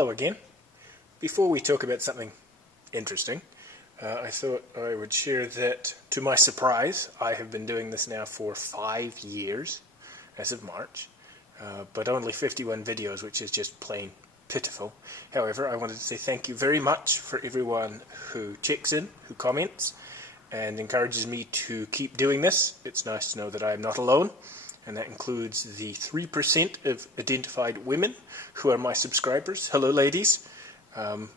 hello again. Before we talk about something interesting, I thought I would share that, to my surprise, I have been doing this now for 5 years, as of March, but only 51 videos, which is just plain pitiful. However, I wanted to say thank you very much for everyone who checks in, who comments, and encourages me to keep doing this. It's nice to know that I am not alone, and that includes the 3% of identified women who are my subscribers. Hello, ladies.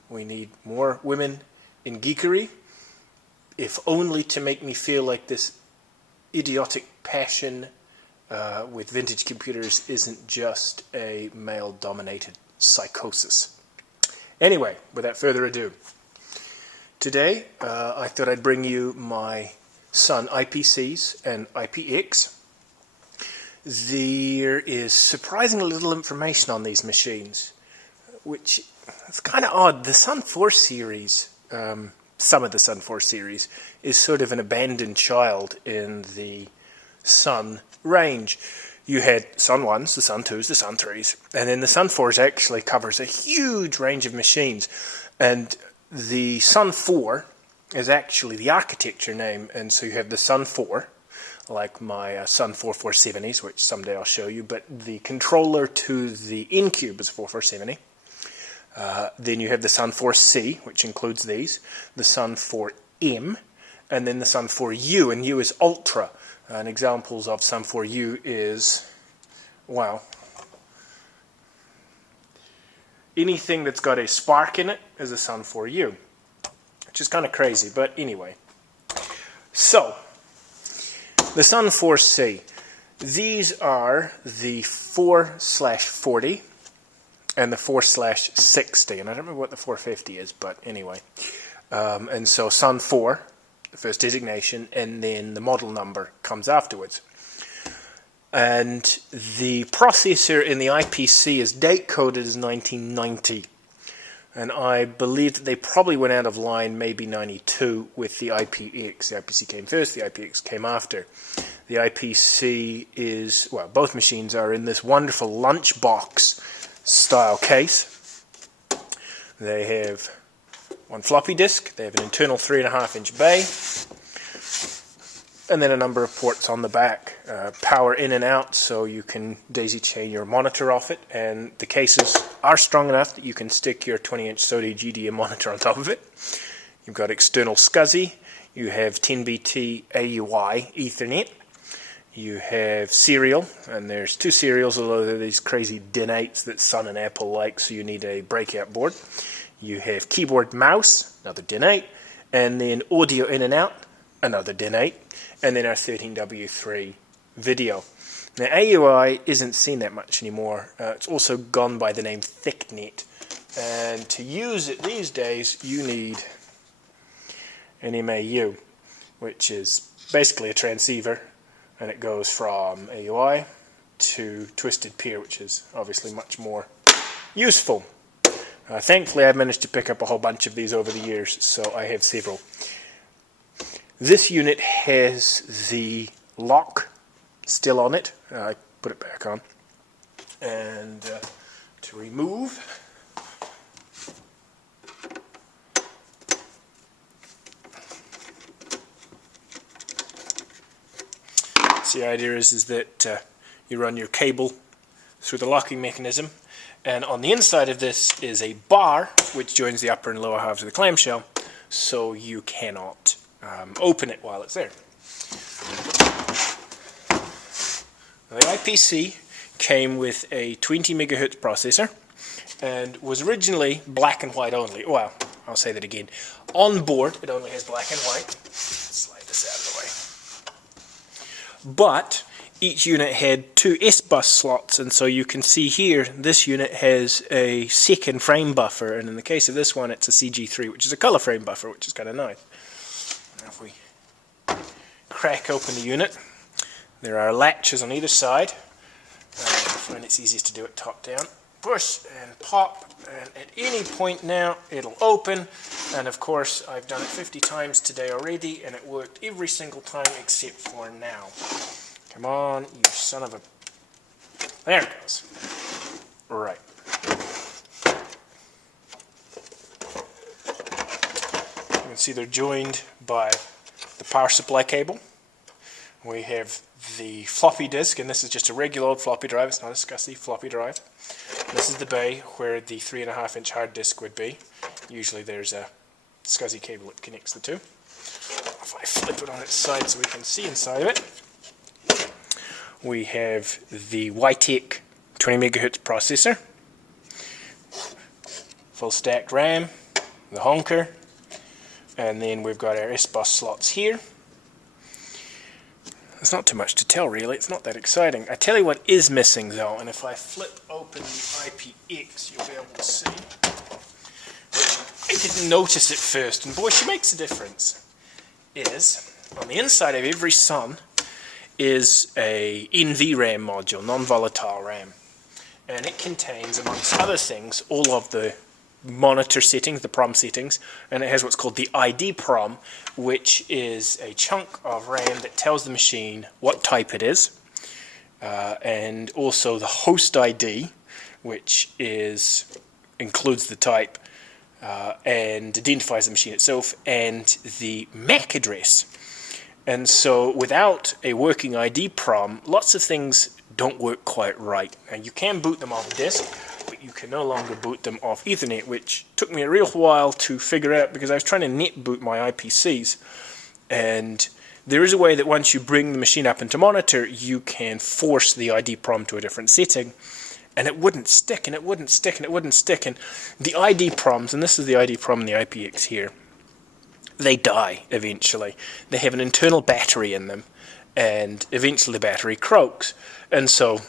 We need more women in geekery, if only to make me feel like this idiotic passion with vintage computers isn't just a male-dominated psychosis. Anyway, without further ado, today I thought I'd bring you my Sun IPCs and IPX. There is surprisingly little information on these machines, which is kind of odd. The Sun 4 series, some of the Sun 4 series, is sort of an abandoned child in the Sun range. You had Sun 1s, the Sun 2s, the Sun 3s, and then the Sun 4s actually covers a huge range of machines. And the Sun 4 is actually the architecture name, and so you have the Sun 4, like my Sun 4470s, which someday I'll show you, but the controller to the N-Cube is 4470. Then you have the Sun 4C, which includes these, the Sun 4M, and then the Sun 4U, and U is Ultra. And examples of Sun 4U is, well, anything that's got a spark in it is a Sun 4U, which is kind of crazy, but anyway. So, the Sun 4C, these are the 4/40 and the 4/60, and I don't remember what the 450 is, but anyway. And so Sun 4, the first designation, and then the model number comes afterwards. And the processor in the IPC is date coded as 1990. And I believe that they probably went out of line maybe 92 with the IPX. The IPC came first, the IPX came after. The IPC is, well, both machines are in this wonderful lunchbox style case. They have one floppy disk, they have an internal 3.5-inch bay, and then a number of ports on the back. Power in and out, so you can daisy chain your monitor off it, and the cases are strong enough that you can stick your 20-inch SODI GDM monitor on top of it. You've got external SCSI, you have 10BT AUI Ethernet, you have serial, and there's 2 serials, although they're these crazy DIN 8s that Sun and Apple like, so you need a breakout board. You have keyboard mouse, another DIN 8, and then audio in and out, another DIN 8, and then our 13W3 video. Now AUI isn't seen that much anymore. It's also gone by the name ThickNet, and to use it these days you need an MAU, which is basically a transceiver, and it goes from AUI to twisted pair, which is obviously much more useful. Thankfully I've managed to pick up a whole bunch of these over the years, so I have several. This unit has the lock still on it. I put it back on. And to remove, so the idea is that you run your cable through the locking mechanism, and on the inside of this is a bar which joins the upper and lower halves of the clamshell, so you cannot open it while it's there. Now, the IPC came with a 20 MHz processor and was originally black and white only. Well, I'll say that again. On board, it only has black and white. Slide this out of the way. But each unit had 2 S-bus slots, and so you can see here this unit has a second frame buffer, and in the case of this one it's a CG3, which is a color frame buffer, which is kind of nice. Now if we crack open the unit, there are latches on either side. I find it's easiest to do it top down. Push and pop, and at any point now it'll open, and of course I've done it 50 times today already, and it worked every single time except for now. Come on, you son of a... There it goes. Right. see they're joined by the power supply cable. We have the floppy disk, and this is just a regular old floppy drive. It's not a SCSI floppy drive. This is the bay where the 3.5-inch hard disk would be. Usually there's a SCSI cable that connects the two. If I flip it on its side so we can see inside of it, we have the YTEC 20 MHz processor, full stacked RAM, the honker, and then we've got our S-Bus slots here. There's not too much to tell really, it's not that exciting. I tell you what is missing though, and if I flip open the IPX you'll be able to see, which I didn't notice at first, and boy she makes a difference, is on the inside of every Sun is a NVRAM module, non-volatile RAM, and it contains amongst other things all of the monitor settings, the PROM settings, and it has what's called the ID PROM, which is a chunk of RAM that tells the machine what type it is, and also the host ID, which includes the type and identifies the machine itself, and the MAC address. And so without a working ID PROM, lots of things don't work quite right. Now you can boot them off disk, but you can no longer boot them off Ethernet, which took me a real while to figure out because I was trying to net boot my IPCs, and there is a way that once you bring the machine up into monitor you can force the ID PROM to a different setting, and it wouldn't stick, and it wouldn't stick, and it wouldn't stick. And the ID PROMs, and this is the ID PROM and the IPX here, they die eventually. They have an internal battery in them, and eventually the battery croaks, and so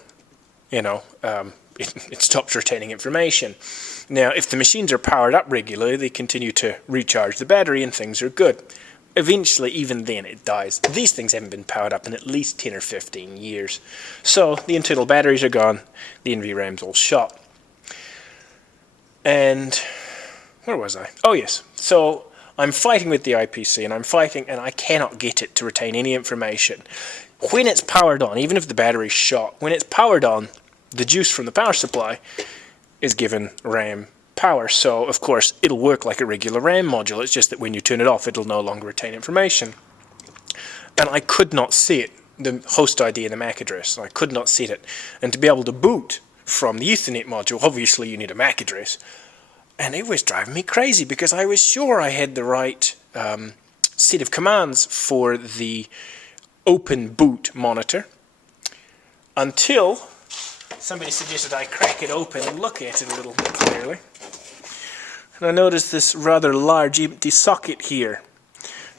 it stops retaining information. Now if the machines are powered up regularly they continue to recharge the battery and things are good. Eventually even then it dies. These things haven't been powered up in at least 10 or 15 years, so the internal batteries are gone, the NVRAM's all shot. And where was I? Oh yes, so I'm fighting with the IPC, and I'm fighting, and I cannot get it to retain any information. When it's powered on, even if the battery's shot, when it's powered on, the juice from the power supply is given RAM power. So, of course, it'll work like a regular RAM module. It's just that when you turn it off, it'll no longer retain information. And I could not see it, the host ID and the MAC address. I could not see it. And to be able to boot from the Ethernet module, obviously you need a MAC address. And it was driving me crazy because I was sure I had the right set of commands for the open boot monitor until somebody suggested I crack it open and look at it a little bit clearly. And I noticed this rather large empty socket here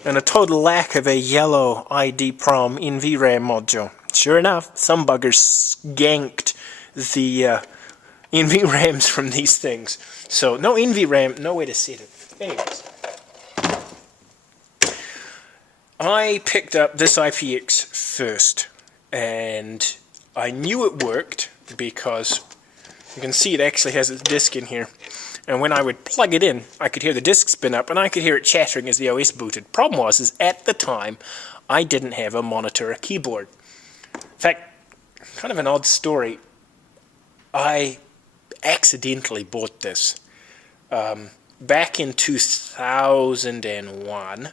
and a total lack of a yellow ID PROM NVRAM module. Sure enough, some buggers skanked the NVRAMs from these things. So no NVRAM, no way to set it. Anyways, I picked up this IPX first, and I knew it worked because you can see it actually has a disk in here. And when I would plug it in, I could hear the disk spin up, and I could hear it chattering as the OS booted. Problem was, at the time, I didn't have a monitor or keyboard. In fact, kind of an odd story. I accidentally bought this back in 2001,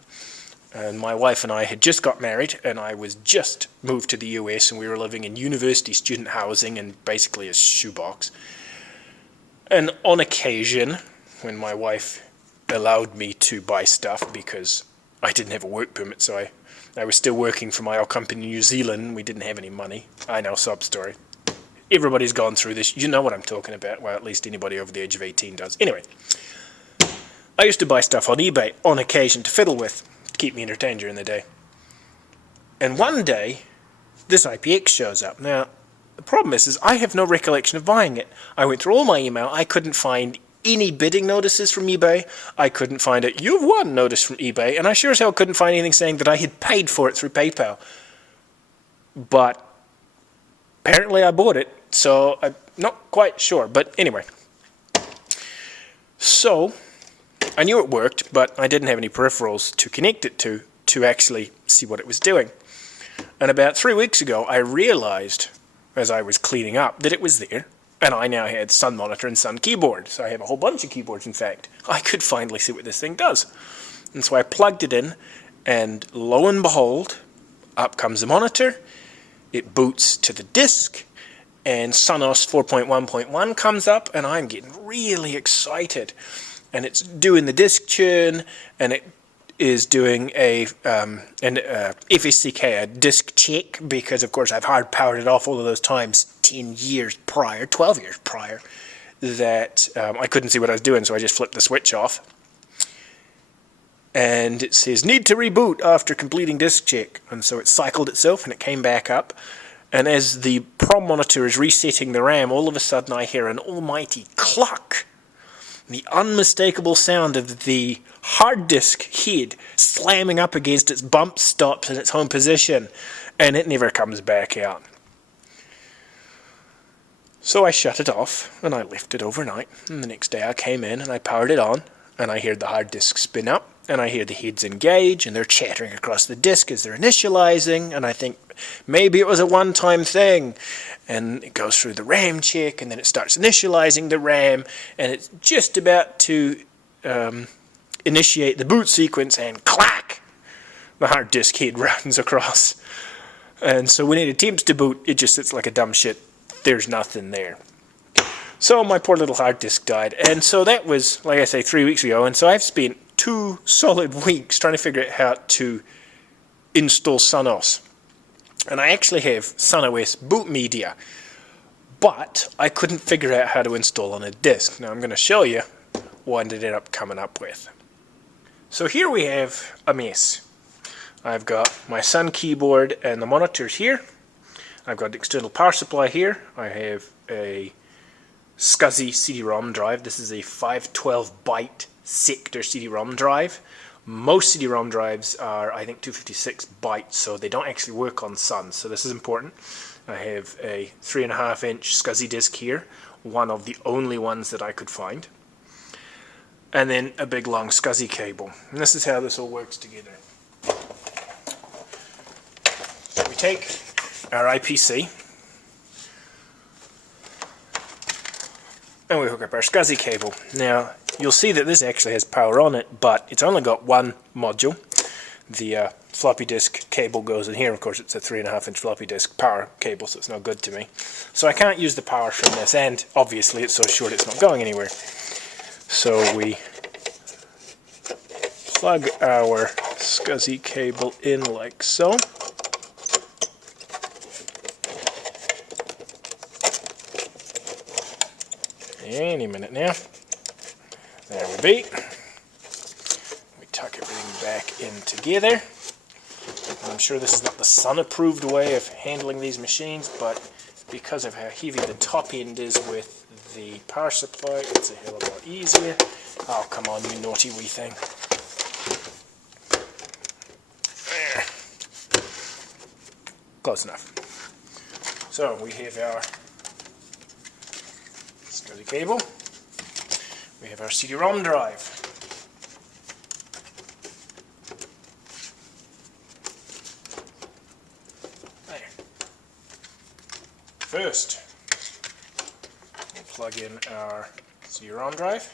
and my wife and I had just got married, and I was just moved to the US, and we were living in university student housing and basically a shoebox. And on occasion, when my wife allowed me to buy stuff because I didn't have a work permit, so I was still working for my old company in New Zealand, we didn't have any money. I know, sub story. Everybody's gone through this. You know what I'm talking about. Well, at least anybody over the age of 18 does. Anyway, I used to buy stuff on eBay on occasion to fiddle with, to keep me entertained during the day. And one day, this IPX shows up. Now, the problem is I have no recollection of buying it. I went through all my email. I couldn't find any bidding notices from eBay. I couldn't find a "you've won" notice from eBay. And I sure as hell couldn't find anything saying that I had paid for it through PayPal. But apparently I bought it, so I'm not quite sure. But anyway. So I knew it worked, but I didn't have any peripherals to connect it to actually see what it was doing. And about 3 weeks ago, I realized, as I was cleaning up, that it was there, and I now had Sun monitor and Sun keyboard. So I have a whole bunch of keyboards, in fact. I could finally see what this thing does. And so I plugged it in, and lo and behold, up comes the monitor, it boots to the disk, and SunOS 4.1.1 comes up, and I'm getting really excited. And it's doing the disk churn, and it is doing a FSCK, a disk check, because of course I've hard powered it off all of those times 10 years prior, 12 years prior, that I couldn't see what I was doing, so I just flipped the switch off. And it says, need to reboot after completing disk check. And so it cycled itself and it came back up. And as the prom monitor is resetting the RAM, all of a sudden I hear an almighty cluck. The unmistakable sound of the hard disk head slamming up against its bump stops in its home position. And it never comes back out. So I shut it off and I left it overnight. And the next day I came in and I powered it on. And I heard the hard disk spin up. And I hear the heads engage, and they're chattering across the disk as they're initializing, and I think maybe it was a one-time thing. And it goes through the RAM check, and then it starts initializing the RAM, and it's just about to initiate the boot sequence, and clack! The hard disk head runs across. And so when it attempts to boot, it just sits like a dumb shit. There's nothing there. So my poor little hard disk died, and so that was, like I say, 3 weeks ago, and so I've spent 2 solid weeks trying to figure out how to install SunOS. And I actually have SunOS boot media, but I couldn't figure out how to install on a disk. Now I'm going to show you what I ended up coming up with. So here we have a mess. I've got my Sun keyboard and the monitors here. I've got the external power supply here. I have a SCSI CD-ROM drive. This is a 512 byte sector CD-ROM drive. Most CD-ROM drives are, I think, 256 bytes, so they don't actually work on Sun, so this is important. I have a 3.5 inch SCSI disc here, one of the only ones that I could find. And then a big long SCSI cable. And this is how this all works together. We take our IPC and we hook up our SCSI cable. Now, you'll see that this actually has power on it, but it's only got one module. The floppy disk cable goes in here. Of course, it's a 3.5 inch floppy disk power cable, so it's no good to me. So I can't use the power from this, and obviously it's so short it's not going anywhere. So we plug our SCSI cable in like so. Any minute now. There we be. We tuck everything back in together. And I'm sure this is not the Sun-approved way of handling these machines, but because of how heavy the top end is with the power supply, it's a hell of a lot easier. Oh, come on, you naughty wee thing. There. Close enough. So we have our SCSI cable. We have our CD-ROM drive. There. First, we'll plug in our CD-ROM drive,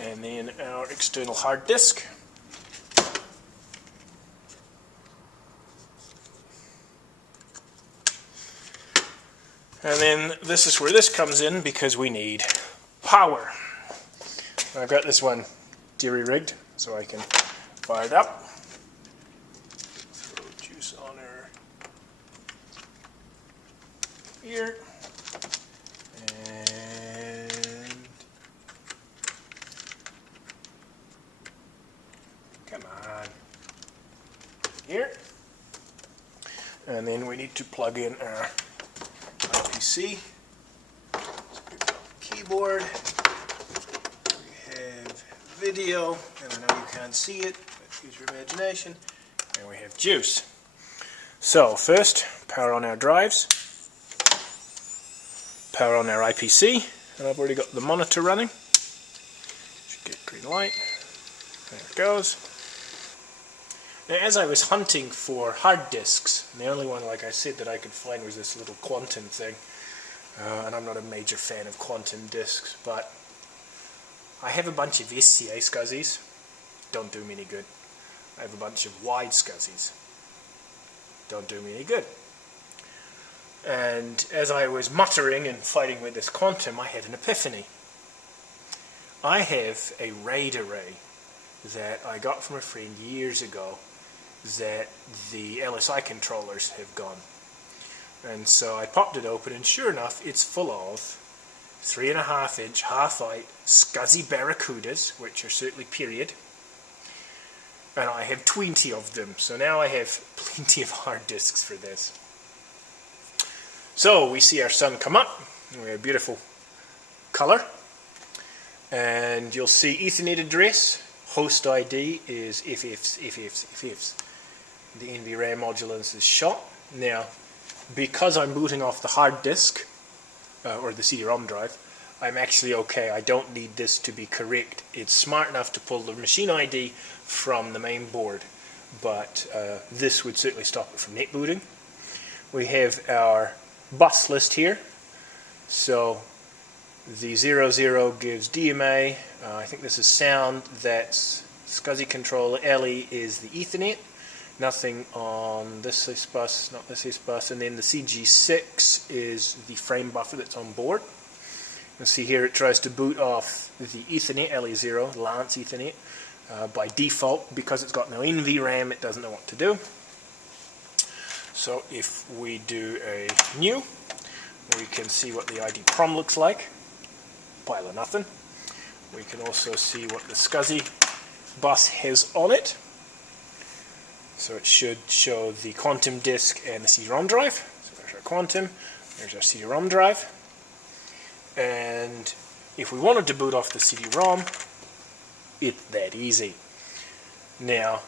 and then our external hard disk. And then this is where this comes in, because we need power. I've got this one jerry-rigged so I can fire it up. Throw juice on her here. And come on. Here. And then we need to plug in our IPC, keyboard, we have video, and I know you can't see it, but use your imagination, and we have juice. So first, power on our drives, power on our IPC, and I've already got the monitor running. Should get green light. There it goes. Now, as I was hunting for hard disks, the only one, like I said, that I could find was this little Quantum thing. And I'm not a major fan of Quantum disks, but I have a bunch of SCA SCSIs, don't do me any good. I have a bunch of wide SCSIs, don't do me any good. And as I was muttering and fighting with this quantum, I had an epiphany. I have a RAID array that I got from a friend years ago that the LSI controllers have gone. And so I popped it open, and sure enough, it's full of 3.5-inch half-height SCSI Barracudas, which are certainly period. And I have 20 of them, so now I have plenty of hard disks for this. So we see our sun come up, we have a beautiful color, and you'll see Ethernet address, host ID is FFs. The NVRAM modulus is shot. Now, because I'm booting off the hard disk, or the CD-ROM drive, I'm actually okay. I don't need this to be correct. It's smart enough to pull the machine ID from the main board, but this would certainly stop it from net booting. We have our bus list here. So the 00 gives DMA. I think this is sound. That's SCSI controller. LE is the Ethernet. Nothing on this bus, not this bus. And then the CG6 is the frame buffer that's on board. You'll see here it tries to boot off the Ethernet, LE0, Lance Ethernet, by default. Because it's got no NVRAM, it doesn't know what to do. So if we do a new, we can see what the ID prom looks like. Pile of nothing. We can also see what the SCSI bus has on it. So it should show the quantum disk and the CD-ROM drive. So there's our quantum, there's our CD-ROM drive. And if we wanted to boot off the CD-ROM, it's that easy. Now,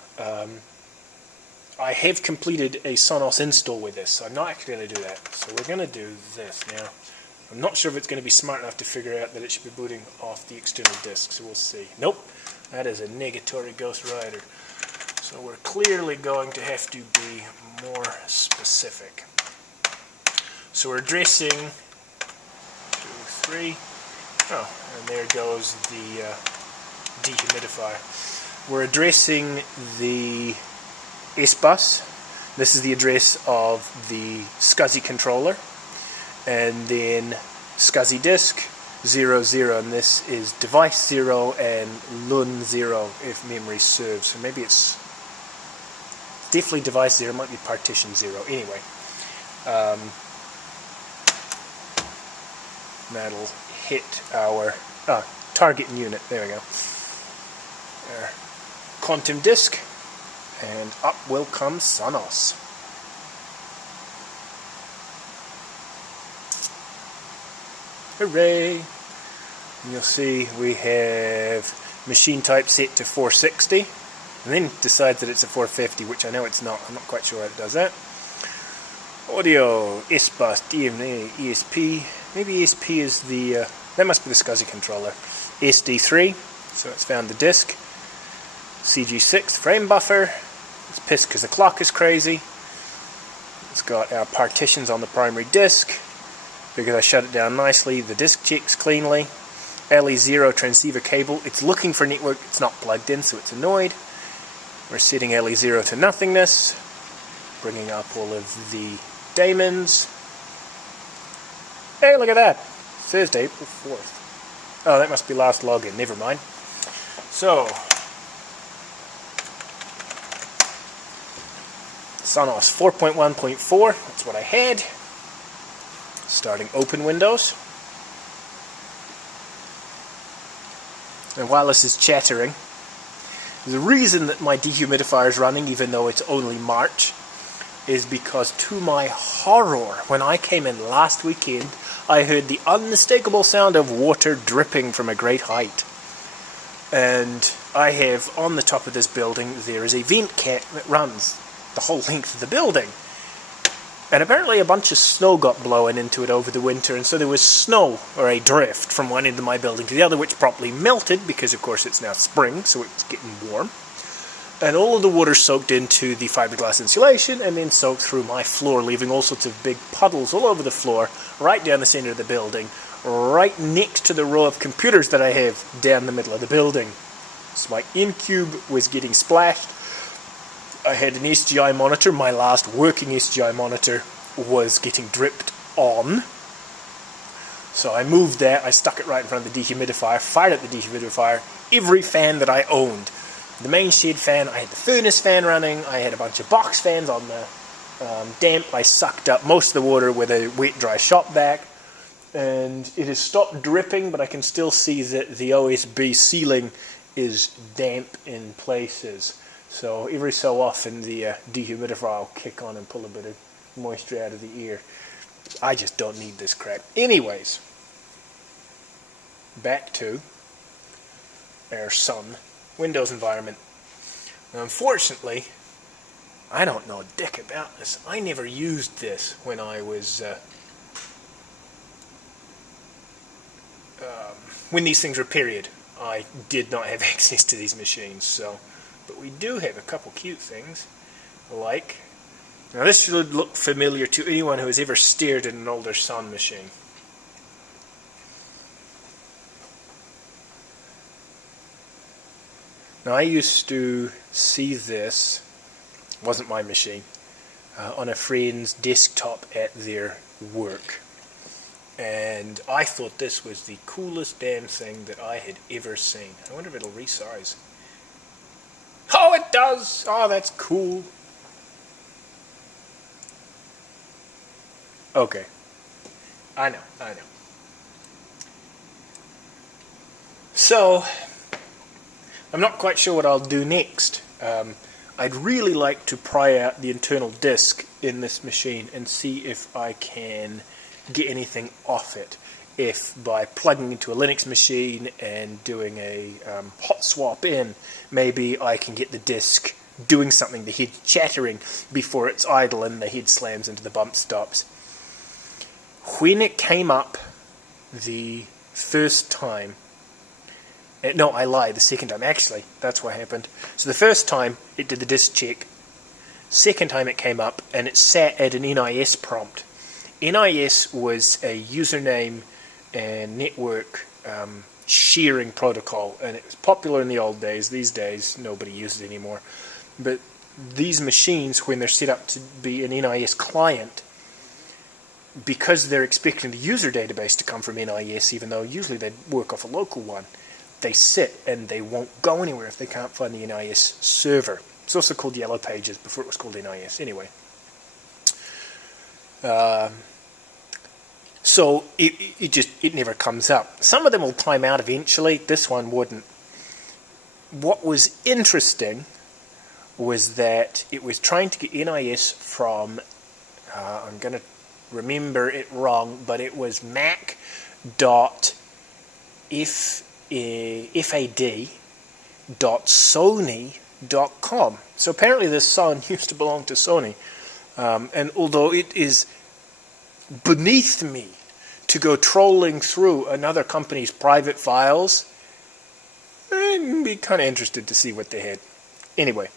I have completed a SunOS install with this, so I'm not actually going to do that. So we're going to do this. Now, I'm not sure if it's going to be smart enough to figure out that it should be booting off the external disk, so we'll see. Nope, that is a negatory Ghost Rider. So we're clearly going to have to be more specific. So we're addressing 2, 3. Oh, and there goes the dehumidifier. We're addressing the S-bus. This is the address of the SCSI controller, and then SCSI disk 00, and this is device 0 and LUN 0 if memory serves. So maybe it's definitely device 0, might be partition 0. Anyway, that'll hit our target unit. There we go. Our quantum disk. And up will come SunOS. Hooray! And you'll see we have machine type set to 460, and then decides that it's a 450, which I know it's not. I'm not quite sure how it does that. Audio, S-bus, DMA, ESP. Maybe ESP is the, that must be the SCSI controller. SD3, so it's found the disk. CG6, frame buffer. It's pissed because the clock is crazy. It's got our partitions on the primary disk. Because I shut it down nicely, the disk checks cleanly. LE0 transceiver cable. It's looking for network. It's not plugged in, so it's annoyed. We're setting LE0 to nothingness. Bringing up all of the daemons. Hey, look at that. Thursday, April 4th. Oh, that must be last login. Never mind. So, SunOS 4.1.4, that's what I had. Starting open Windows. And while this is chattering, the reason that my dehumidifier is running, even though it's only March, is because to my horror, when I came in last weekend, I heard the unmistakable sound of water dripping from a great height. And I have, on the top of this building, there is a vent cap that runs the whole length of the building. And apparently a bunch of snow got blown into it over the winter, and so there was snow, or a drift, from one end of my building to the other, which promptly melted, because of course it's now spring, so it's getting warm. And all of the water soaked into the fiberglass insulation, and then soaked through my floor, leaving all sorts of big puddles all over the floor, right down the center of the building, right next to the row of computers that I have down the middle of the building. So my Incube was getting splashed. I had an SGI monitor. My last working SGI monitor was getting dripped on. So I moved that, I stuck it right in front of the dehumidifier, fired up the dehumidifier, every fan that I owned. The main shed fan, I had the furnace fan running, I had a bunch of box fans on the damp. I sucked up most of the water with a wet dry shop vac, and it has stopped dripping, but I can still see that the OSB ceiling is damp in places. So every so often the dehumidifier will kick on and pull a bit of moisture out of the air. I just don't need this crap. Anyways, back to our Sun Windows environment. Now, unfortunately, I don't know dick about this. I never used this when I was when these things were period. I did not have access to these machines, so. But we do have a couple cute things, like. Now this should look familiar to anyone who has ever stared at an older Sun machine. Now I used to see this, wasn't my machine, on a friend's desktop at their work. And I thought this was the coolest damn thing that I had ever seen. I wonder if it'll resize. Oh, it does! Oh, that's cool. Okay. I know. So, I'm not quite sure what I'll do next. I'd really like to pry out the internal disk in this machine and see if I can get anything off it. If by plugging into a Linux machine and doing a hot swap in, maybe I can get the disk doing something, the head chattering before it's idle and the head slams into the bump stops. When it came up the first time, no, I lied, the second time, actually, that's what happened. So the first time it did the disk check, second time it came up and it sat at an NIS prompt. NIS was a username and network sharing protocol, and it was popular in the old days. These days nobody uses it anymore, but these machines, when they're set up to be an NIS client, because they're expecting the user database to come from NIS, even though usually they work off a local one, they sit and they won't go anywhere if they can't find the NIS server. It's also called Yellow Pages before it was called NIS anyway. So it never comes up. Some of them will time out eventually. This one wouldn't. What was interesting was that it was trying to get NIS from, I'm going to remember it wrong, but it was mac.fad.sony.com. So apparently this Sun used to belong to Sony. And although it is beneath me to go trolling through another company's private files, I'd be kind of interested to see what they had. Anyway,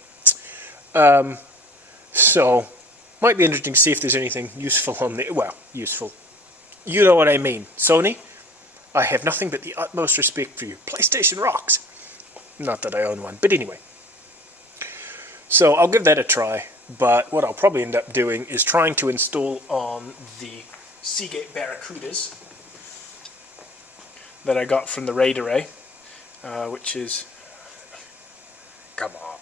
so might be interesting to see if there's anything useful on the, well, useful. You know what I mean. Sony, I have nothing but the utmost respect for you. PlayStation rocks. Not that I own one, but anyway. So I'll give that a try. But what I'll probably end up doing is trying to install on the Seagate Barracudas that I got from the RAID array, which is, come on.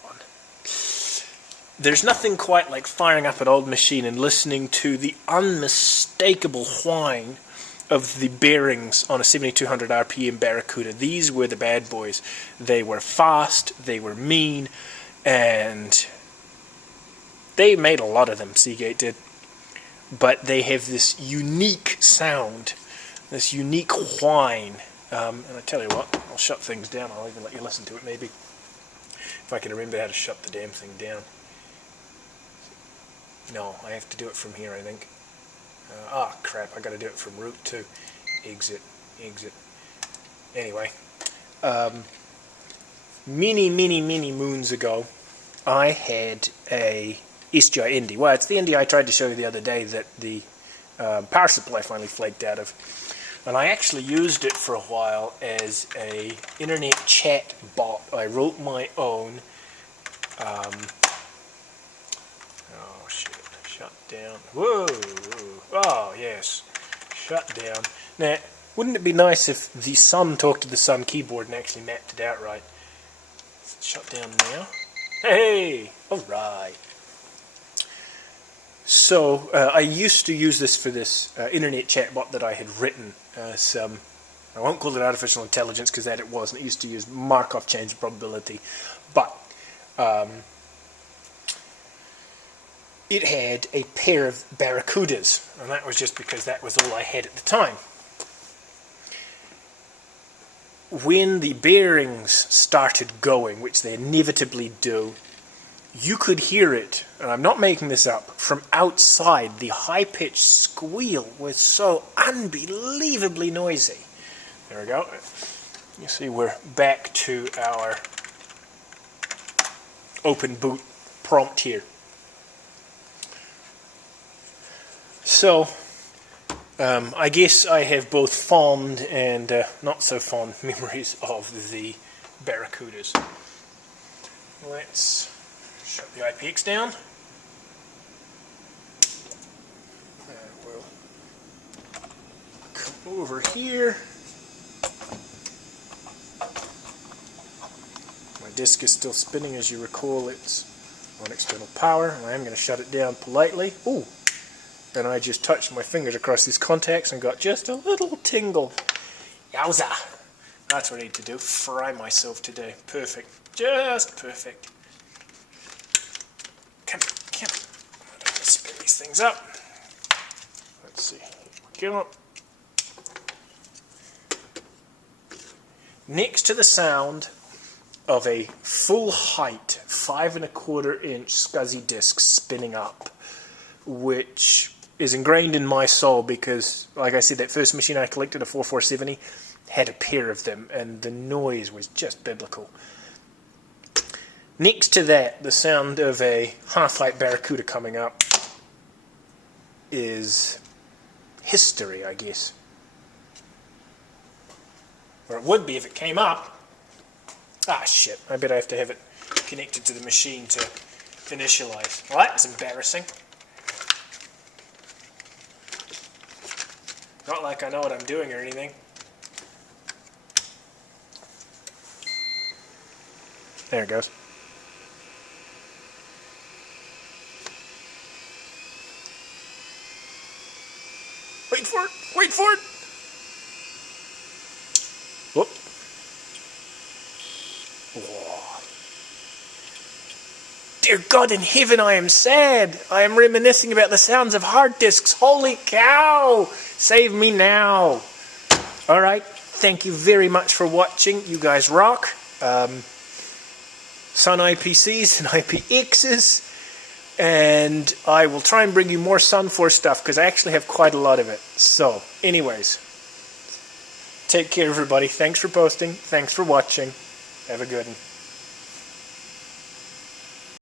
There's nothing quite like firing up an old machine and listening to the unmistakable whine of the bearings on a 7200 RPM Barracuda. These were the bad boys. They were fast, they were mean, and they made a lot of them, Seagate did. But they have this unique sound, this unique whine. And I tell you what, I'll shut things down. I'll even let you listen to it maybe. If I can remember how to shut the damn thing down. No, I have to do it from here, I think. Crap, I got to do it from root too. Exit. Anyway, many moons ago, I had a SGI ND. Well, it's the ND I tried to show you the other day that the power supply finally flaked out of. And I actually used it for a while as a internet chat bot. I wrote my own. Oh shit! Shut down. Whoa! Oh yes, shut down. Now, wouldn't it be nice if the Sun talked to the Sun keyboard and actually mapped it out right? Shut down now. Hey! All right. So I used to use this for this internet chatbot that I had written. I won't call it artificial intelligence because that it wasn't. It used to use Markov chains probability, but it had a pair of barracudas, and that was just because that was all I had at the time. When the bearings started going, which they inevitably do, you could hear it, and I'm not making this up, from outside. The high-pitched squeal was so unbelievably noisy. There we go. You see we're back to our open boot prompt here. So, I guess I have both fond and not so fond memories of the barracudas. Let's shut the IPX down. And we'll come over here. My disk is still spinning, as you recall. It's on external power. I am going to shut it down politely. Ooh! And I just touched my fingers across these contacts and got just a little tingle. Yowza! That's what I need to do. Fry myself today. Perfect. Just perfect. Come on. Let's spin these things up. Let's see. Here we go. Next to the sound of a full height 5 1/4 inch SCSI disc spinning up, which is ingrained in my soul because, like I said, that first machine I collected, a 4470, had a pair of them, and the noise was just biblical. Next to that, the sound of a half-light barracuda coming up is history, I guess. Or it would be if it came up. Ah, shit. I bet I have to have it connected to the machine to initialize. Well, that was embarrassing. Not like I know what I'm doing or anything. There it goes. Wait for it! Wait for it! Whoop. Whoa. Dear God in heaven, I am sad. I am reminiscing about the sounds of hard disks. Holy cow! Save me now. Alright, thank you very much for watching. You guys rock. Sun IPCs and IPXs. And I will try and bring you more Sun 4 stuff because I actually have quite a lot of it. So, anyways. Take care, everybody. Thanks for posting. Thanks for watching. Have a good one.